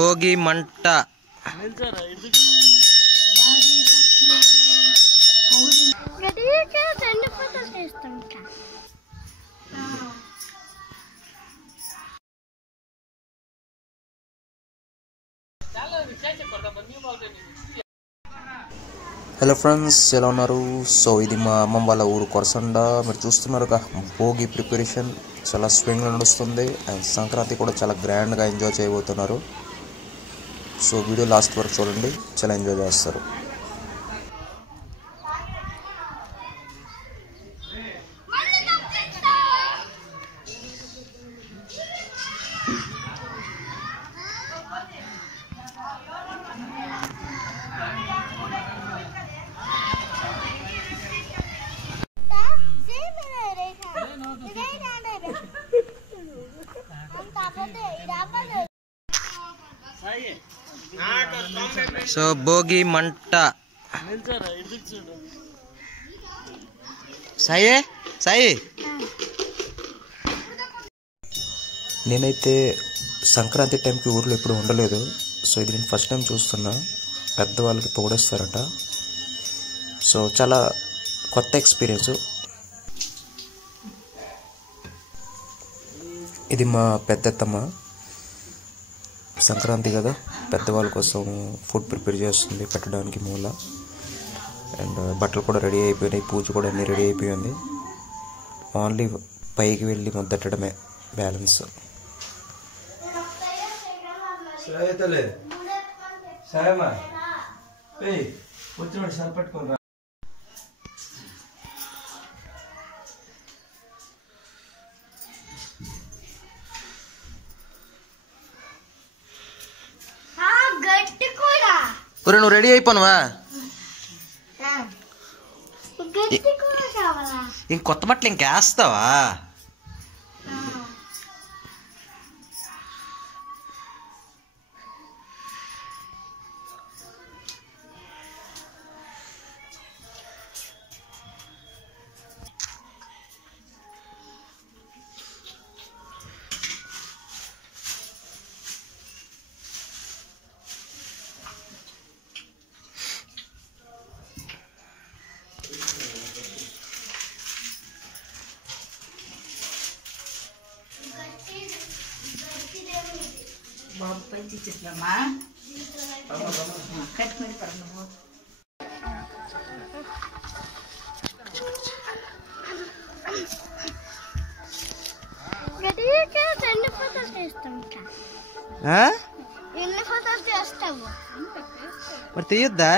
భోగి మంట hello friends, ఎలా ఉన్నారు? సో ఇది మా అమ్మమ్మ వాళ్ళ ఊరు కొరసండ. మీరు చూస్తున్నారుగా భోగి ప్రిపరేషన్ చాలా స్వింగ్లో నడుస్తుంది. అండ్ సంక్రాంతి కూడా చాలా గ్రాండ్గా ఎంజాయ్ చేయబోతున్నారు. సో వీడియో లాస్ట్ వరకు చూడండి, చాలా ఎంజాయ్ చేస్తారు. సో భోగి మంట సాయి సాయి నేనైతే సంక్రాంతి టైంకి ఊర్లో ఎప్పుడు ఉండలేదు. సో ఇది నేను ఫస్ట్ టైం చూస్తున్నా. పెద్దవాళ్ళకి పొగడేస్తారట. సో చాలా కొత్త ఎక్స్పీరియన్స్. ఇది మా పెద్దత్తమ్మ. సంక్రాంతి కదా, పెద్దవాళ్ళ కోసం ఫుడ్ ప్రిపేర్ చేస్తుంది పెట్టడానికి మూల. అండ్ బట్టలు కూడా రెడీ అయిపోయినాయి, పూజ కూడా అన్నీ రెడీ అయిపోయింది. ఓన్లీ పైకి వెళ్ళి ముద్దట్టడమే బ్యాలెన్స్. సరిపెట్టుకోరా. నువ్వు రెడీ అయిపోనువా? ఇంక కొత్త బట్టలు ఇంకేస్తావా? బాబు పైకి చెట్లమ్మా కట్టుకొని పడను. మరి తీయొద్దా?